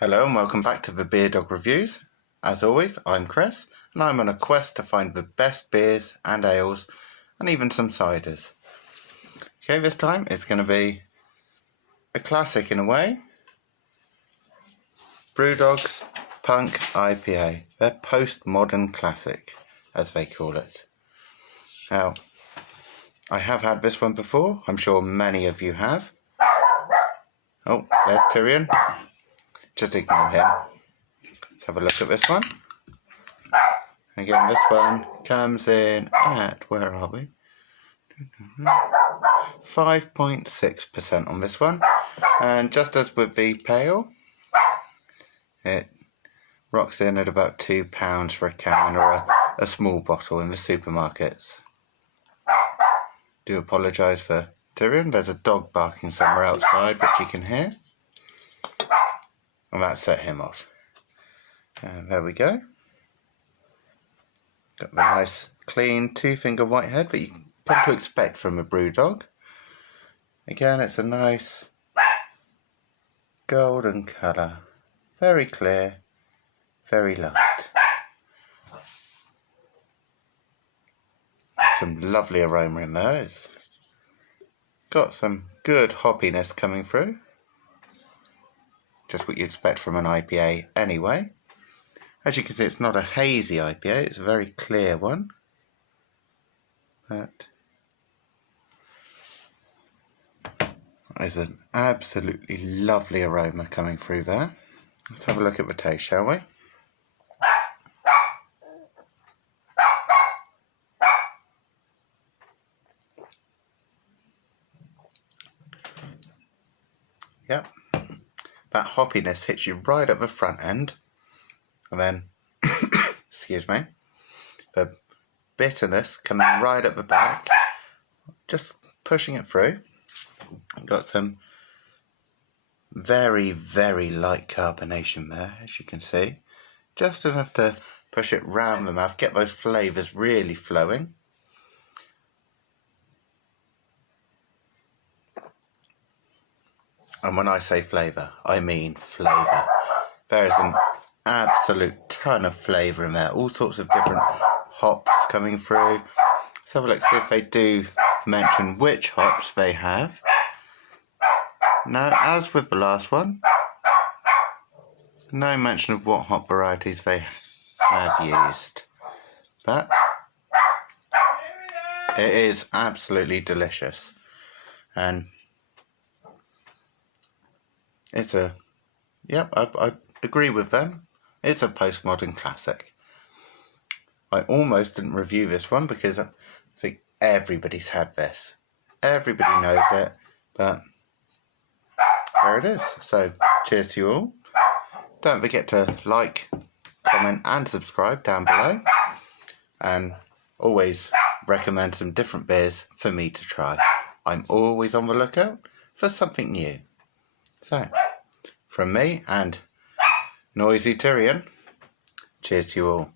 Hello and welcome back to the Brewdog Reviews. As always, I'm Chris and I'm on a quest to find the best beers and ales and even some ciders. Okay, this time it's going to be a classic in a way. Brewdog's Punk IPA, their postmodern classic as they call it. Now, I have had this one before, I'm sure many of you have. Oh, there's Tyrion. Just ignore him. Let's have a look at this one. Again, this one comes in at, where are we? 5.6% on this one. And just as with the pale, it rocks in at about £2 for a can or a small bottle in the supermarkets. Do apologise for Tyrion. There's a dog barking somewhere outside which you can hear. And that set him off. And there we go. Got the nice clean 2-finger whitehead that you tend to expect from a Brewdog. Again, it's a nice golden colour. Very clear, very light. Some lovely aroma in there. It's got some good hoppiness coming through. Just what you expect from an IPA anyway. As you can see, it's not a hazy IPA, it's a very clear one. But there's an absolutely lovely aroma coming through there. Let's have a look at the taste, shall we? Yep. That hoppiness hits you right at the front end, and then, excuse me, the bitterness coming right at the back, just pushing it through. Got some very, very light carbonation there, as you can see. Just enough to push it round the mouth, get those flavours really flowing. And when I say flavour, I mean flavour. There is an absolute ton of flavour in there. All sorts of different hops coming through. Let's have a look, see if they do mention which hops they have. Now, as with the last one, no mention of what hop varieties they have used. But it is absolutely delicious. And it's a, yep, I agree with them. It's a postmodern classic. I almost didn't review this one because I think everybody's had this. Everybody knows it, but there it is. So, cheers to you all. Don't forget to like, comment and subscribe down below. And always recommend some different beers for me to try. I'm always on the lookout for something new. So, from me and Noisy Tyrion, cheers to you all.